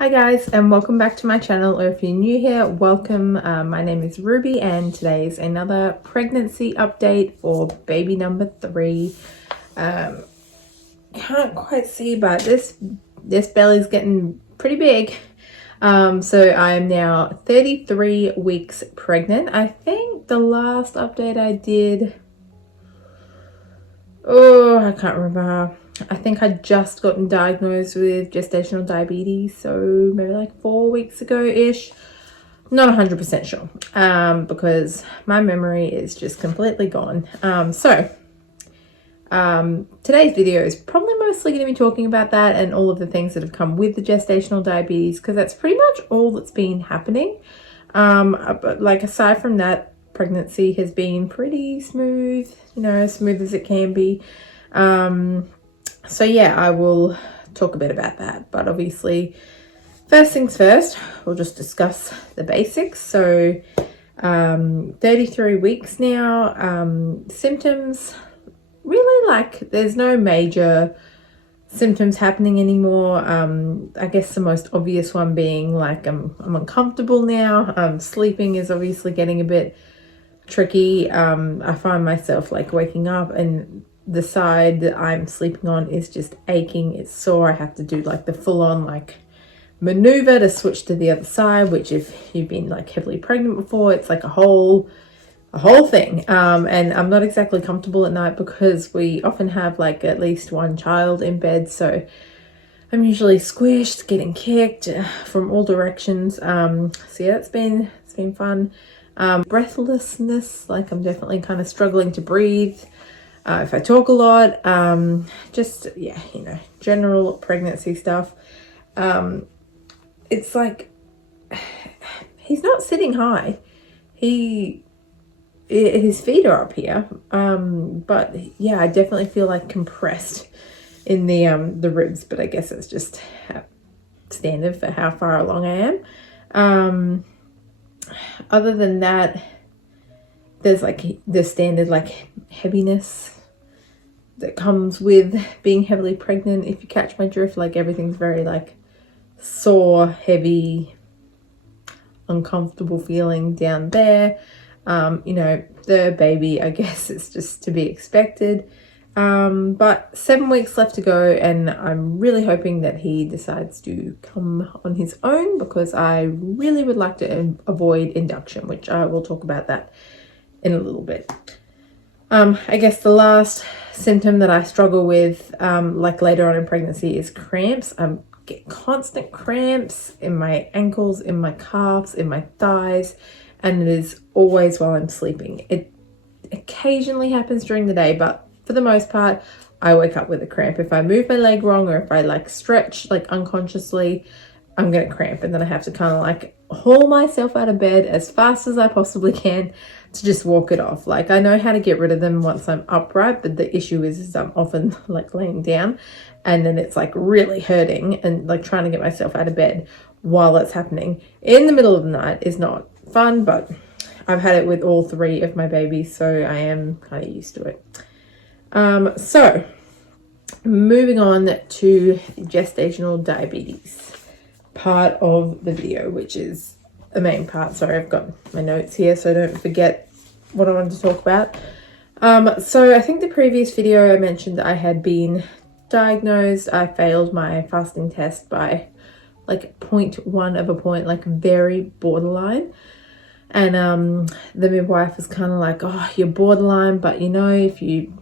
Hi guys, and welcome back to my channel, or if you're new here, welcome. My name is Ruby and today is another pregnancy update for baby number 3. Can't quite see, but this belly's getting pretty big. So I'm now 33 weeks pregnant. I think the last update I did, I can't remember. I think I'd just gotten diagnosed with gestational diabetes, so maybe like 4 weeks ago-ish. Not 100% sure, because my memory is just completely gone. Today's video is probably mostly going to be talking about that and all of the things that have come with the gestational diabetes, because that's pretty much all that's been happening. But like aside from that, pregnancy has been pretty smooth, as smooth as it can be. So yeah, I will talk a bit about that, but obviously first things first, we'll just discuss the basics. So 33 weeks now. Symptoms, really, like, there's no major symptoms happening anymore. I guess the most obvious one being like I'm uncomfortable now. Sleeping is obviously getting a bit tricky. I find myself like waking up and the side that I'm sleeping on is just aching. It's sore. I have to do like the full-on like maneuver to switch to the other side, which if you've been like heavily pregnant before, it's like a whole thing. And I'm not exactly comfortable at night because we often have like at least one child in bed, so I'm usually squished, getting kicked from all directions. So yeah, it's been fun. Breathlessness, like I'm definitely kind of struggling to breathe. If I talk a lot, just, yeah, general pregnancy stuff. It's like, he's not sitting high. His feet are up here. But yeah, I definitely feel like compressed in the ribs, but I guess it's just standard for how far along I am. Other than that, there's like the standard like heaviness that comes with being heavily pregnant, if you catch my drift. Like everything's very like sore, heavy, uncomfortable feeling down there. The baby, I guess it's just to be expected. But 7 weeks left to go, and I'm really hoping that he decides to come on his own, because I really would like to avoid induction, which I will talk about that in a little bit. I guess the last symptom that I struggle with, like later on in pregnancy, is cramps. I get constant cramps in my ankles, in my calves, in my thighs, and it is always while I'm sleeping. It occasionally happens during the day, but for the most part, I wake up with a cramp. If I move my leg wrong, or if I like stretch like unconsciously, I'm gonna cramp, and then I have to kind of like haul myself out of bed as fast as I possibly can to just walk it off. Like, I know how to get rid of them once I'm upright, but the issue is I'm often like laying down, and then it's like really hurting, and like trying to get myself out of bed while it's happening in the middle of the night is not fun. But I've had it with all 3 of my babies, so I am kind of used to it. So moving on to gestational diabetes part of the video, which is the main part. Sorry, I've got my notes here so I don't forget what I wanted to talk about. So I think the previous video I mentioned that I had been diagnosed. I failed my fasting test by like 0.1 of a point, like very borderline. And the midwife was kind of like, oh, you're borderline, but if you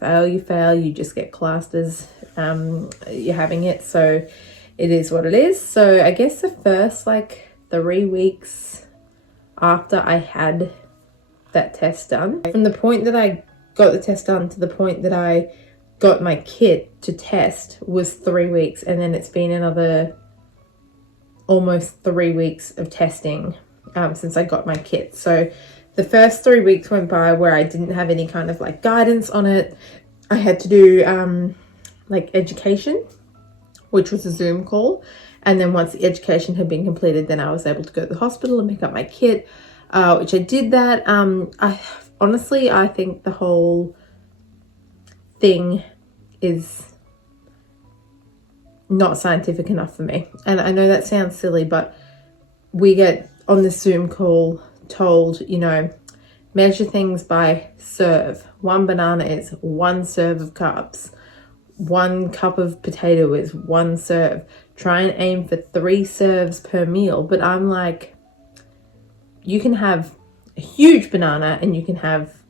fail, you fail. You just get classed as you're having it. So it is what it is. So I guess the first like 3 weeks after I had that test done, from the point that I got the test done to the point that I got my kit to test, was 3 weeks. And then it's been another almost 3 weeks of testing since I got my kit. So the first 3 weeks went by where I didn't have any kind of like guidance on it. I had to do like education, which was a Zoom call. And then once the education had been completed, then I was able to go to the hospital and pick up my kit, which I did that. I think the whole thing is not scientific enough for me. And I know that sounds silly, but we get on the Zoom call told, you know, measure things by serve. One banana is 1 serve of carbs. 1 cup of potato is 1 serve. Try and aim for 3 serves per meal. But I'm like, you can have a huge banana and you can have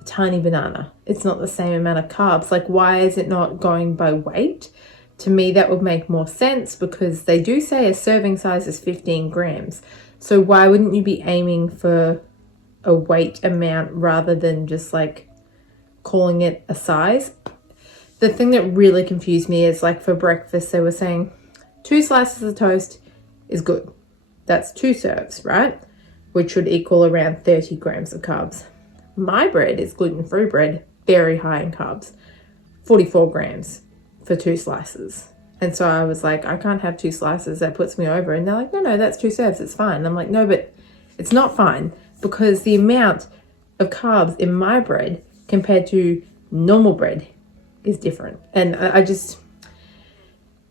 a tiny banana. It's not the same amount of carbs. Like, why is it not going by weight? To me, that would make more sense, because they do say a serving size is 15 grams. So why wouldn't you be aiming for a weight amount rather than just like calling it a size? The thing that really confused me is, like, for breakfast, they were saying 2 slices of toast is good. That's 2 serves, right? Which would equal around 30 grams of carbs. My bread is gluten-free bread, very high in carbs, 44 grams for 2 slices. And so I was like, I can't have 2 slices, that puts me over. And they're like, no, that's 2 serves, it's fine. And I'm like, no, but it's not fine, because the amount of carbs in my bread compared to normal bread is different. And I just,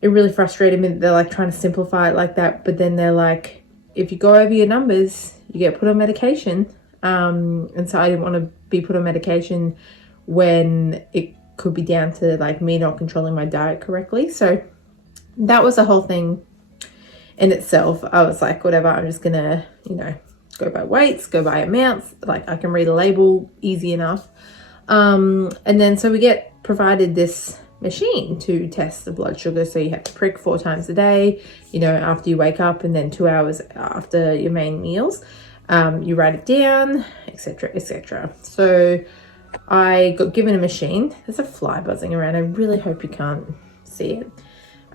it really frustrated me that they're like trying to simplify it like that, but then they're like, if you go over your numbers, you get put on medication. And so I didn't want to be put on medication when it could be down to like me not controlling my diet correctly. So that was a whole thing in itself. I was like, whatever, I'm just gonna, you know, go by weights, go by amounts. Like, I can read a label easy enough. And then so we get provided this machine to test the blood sugar. So you have to prick 4 times a day, you know, after you wake up, and then 2 hours after your main meals. You write it down, etc., etc. So I got given a machine. There's a fly buzzing around. I really hope you can't see it.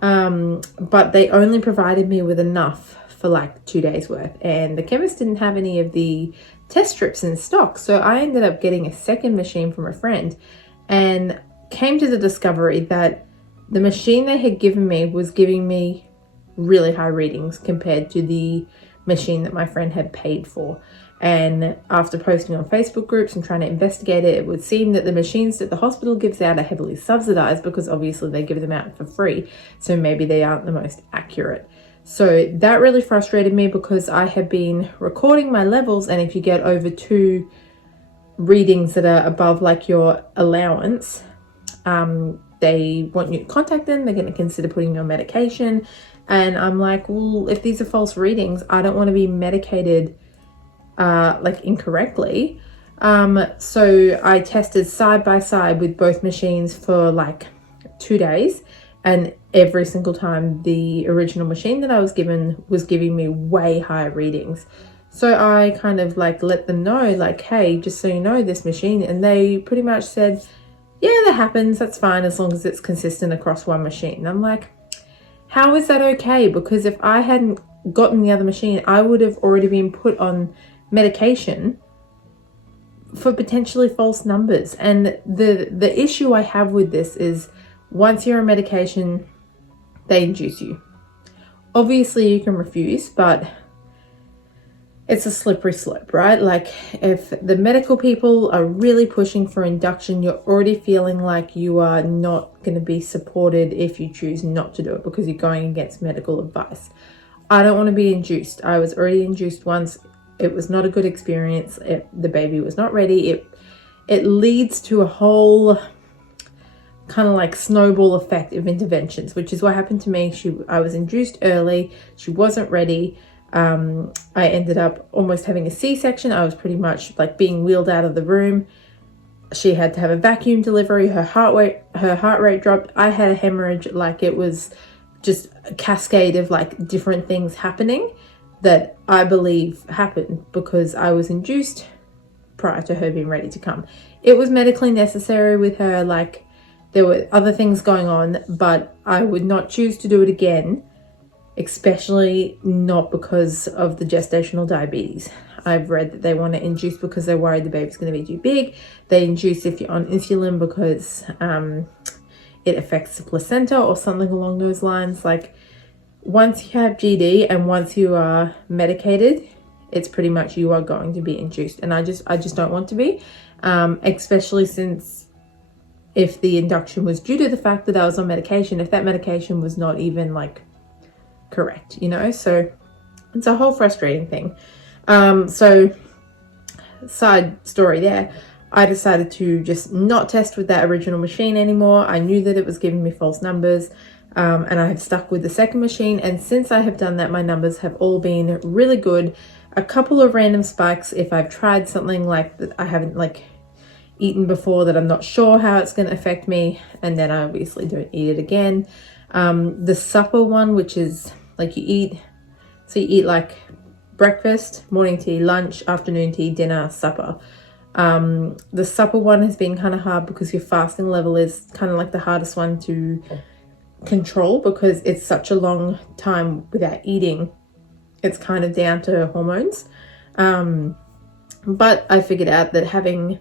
But they only provided me with enough for like 2 days worth, and the chemist didn't have any of the test strips in stock. So I ended up getting a second machine from a friend, and came to the discovery that the machine they had given me was giving me really high readings compared to the machine that my friend had paid for. And after posting on Facebook groups and trying to investigate it, it would seem that the machines that the hospital gives out are heavily subsidized, because obviously they give them out for free. So maybe they aren't the most accurate. So that really frustrated me, because I had been recording my levels, and if you get over 2 readings that are above like your allowance, they want you to contact them. They're going to consider putting you on medication. And I'm like, well, if these are false readings, I don't want to be medicated like incorrectly. So I tested side by side with both machines for like 2 days, and every single time the original machine that I was given was giving me way higher readings. So I kind of like let them know, like, hey, just so you know, this machine, and they pretty much said, yeah, that happens, that's fine, as long as it's consistent across one machine. And I'm like, how is that okay? Because if I hadn't gotten the other machine, I would have already been put on medication for potentially false numbers. And the issue I have with this is, once you're on medication, they induce you. Obviously you can refuse, but it's a slippery slope, right? Like, if the medical people are really pushing for induction, you're already feeling like you are not going to be supported if you choose not to do it, because you're going against medical advice. I don't want to be induced. I was already induced once. It was not a good experience. The baby was not ready. It leads to a whole kind of like snowball effect of interventions, which is what happened to me. I was induced early. She wasn't ready. I ended up almost having a C-section. I was pretty much like being wheeled out of the room. She had to have a vacuum delivery. Her heart rate dropped. I had a hemorrhage. Like, it was just a cascade of like different things happening that I believe happened because I was induced prior to her being ready to come. It was medically necessary with her. Like, there were other things going on, but I would not choose to do it again, especially not because of the gestational diabetes. I've read that they want to induce because they're worried the baby's going to be too big. They induce if you're on insulin because it affects the placenta or something along those lines. Like, once you have GD and once you are medicated, it's pretty much you are going to be induced. And I just don't want to be, especially since if the induction was due to the fact that I was on medication, if that medication was not even like correct, you know? So it's a whole frustrating thing. So side story there, I decided to just not test with that original machine anymore. I knew that it was giving me false numbers, and I have stuck with the second machine. And since I have done that, my numbers have all been really good. A couple of random spikes if I've tried something like that I haven't like eaten before that I'm not sure how it's going to affect me, and then I obviously don't eat it again. The supper one, which is like you eat like breakfast, morning tea, lunch, afternoon tea, dinner, supper. The supper one has been kind of hard because your fasting level is kind of like the hardest one to control because it's such a long time without eating. It's kind of down to hormones. But I figured out that having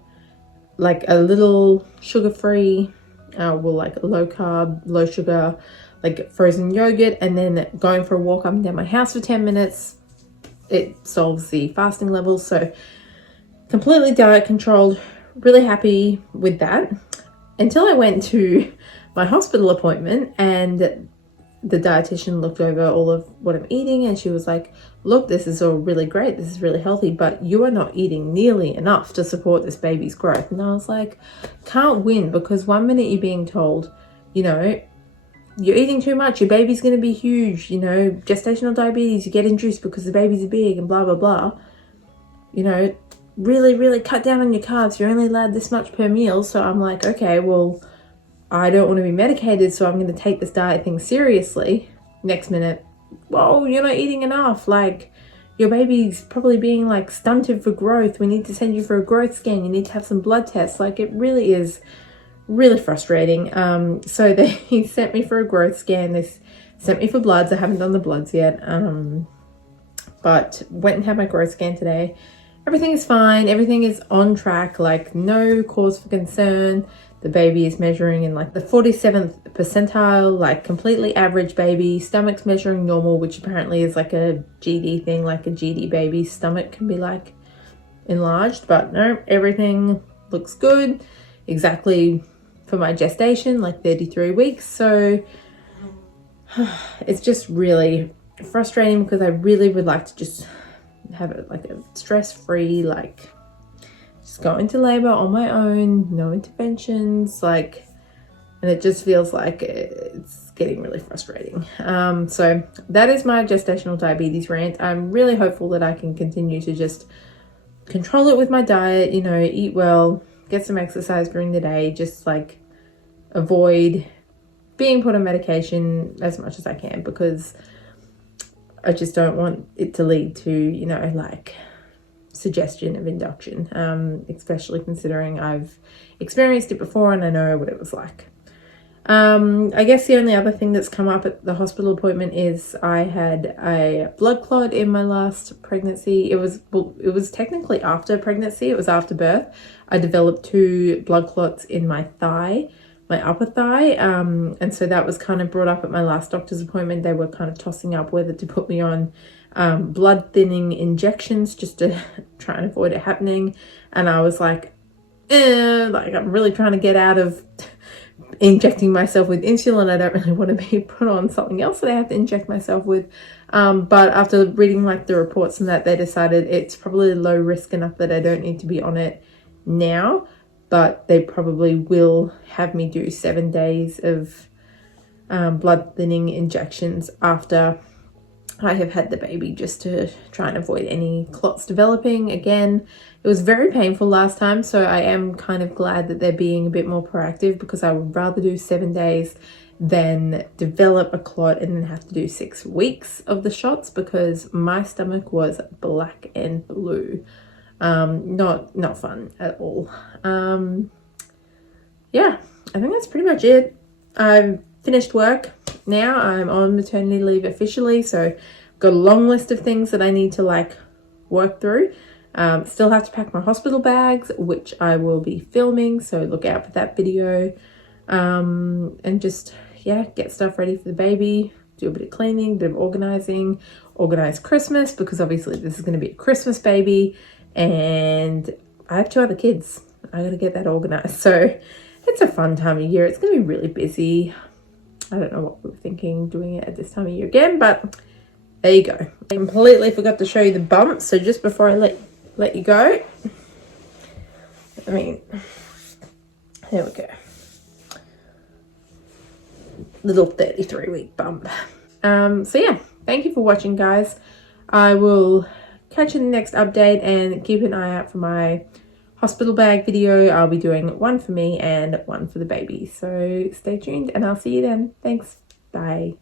like a little sugar-free, like low carb, low sugar, like frozen yogurt, and then going for a walk up and down my house for 10 minutes, it solves the fasting levels. So completely diet controlled, really happy with that until I went to my hospital appointment and the dietitian looked over all of what I'm eating and she was like, look, this is all really great, this is really healthy, but you are not eating nearly enough to support this baby's growth. And I was like, can't win, because one minute you're being told, you know, you're eating too much, your baby's going to be huge, you know, gestational diabetes, you get induced because the babies are big and blah, blah, blah. You know, really, really cut down on your carbs. You're only allowed this much per meal. So I'm like, okay, well, I don't want to be medicated, so I'm going to take this diet thing seriously. Next minute, whoa, you're not eating enough. Like, your baby's probably being like stunted for growth. We need to send you for a growth scan. You need to have some blood tests. Like, it really is really frustrating. So they sent me for a growth scan. They sent me for bloods. I haven't done the bloods yet. But went and had my growth scan today. Everything is fine. Everything is on track. Like, no cause for concern. The baby is measuring in like the 47th percentile, like completely average baby. Stomach's measuring normal, which apparently is like a GD thing, like a GD baby's stomach can be like enlarged. But no, everything looks good. Exactly for my gestation, like 33 weeks. So it's just really frustrating because I really would like to just have it like a stress-free, like just go into labor on my own, no interventions, like, and it just feels like it's getting really frustrating. So that is my gestational diabetes rant. I'm really hopeful that I can continue to just control it with my diet, you know, eat well, get some exercise during the day, just like avoid being put on medication as much as I can, because I just don't want it to lead to, you know, like suggestion of induction, especially considering I've experienced it before and I know what it was like. I guess the only other thing that's come up at the hospital appointment is I had a blood clot in my last pregnancy. It was technically after pregnancy. It was after birth. I developed 2 blood clots in my thigh, my upper thigh. And so that was kind of brought up at my last doctor's appointment. They were kind of tossing up whether to put me on blood thinning injections just to try and avoid it happening. And I was like, like I'm really trying to get out of injecting myself with insulin. I don't really want to be put on something else that I have to inject myself with. But after reading like the reports and that, they decided it's probably low risk enough that I don't need to be on it now, but they probably will have me do 7 days of blood thinning injections after I have had the baby, just to try and avoid any clots developing again. It was very painful last time, so I am kind of glad that they're being a bit more proactive, because I would rather do 7 days than develop a clot and then have to do 6 weeks of the shots, because my stomach was black and blue. Not fun at all. Yeah, I think that's pretty much it. I've finished work now. I'm on maternity leave officially, so got a long list of things that I need to like work through. Still have to pack my hospital bags, which I will be filming, so look out for that video. And just, yeah, get stuff ready for the baby, do a bit of cleaning, bit of organizing, organize Christmas, because obviously this is going to be a Christmas baby, and I have 2 other kids. I gotta get that organized. So it's a fun time of year. It's going to be really busy. I don't know what we were thinking doing it at this time of year again, but there you go. I completely forgot to show you the bumps. So just before I let you go, I mean, there we go. Little 33-week bump. So yeah, thank you for watching, guys. I will catch you in the next update, and keep an eye out for my hospital bag video. I'll be doing one for me and one for the baby. So stay tuned, and I'll see you then. Thanks. Bye.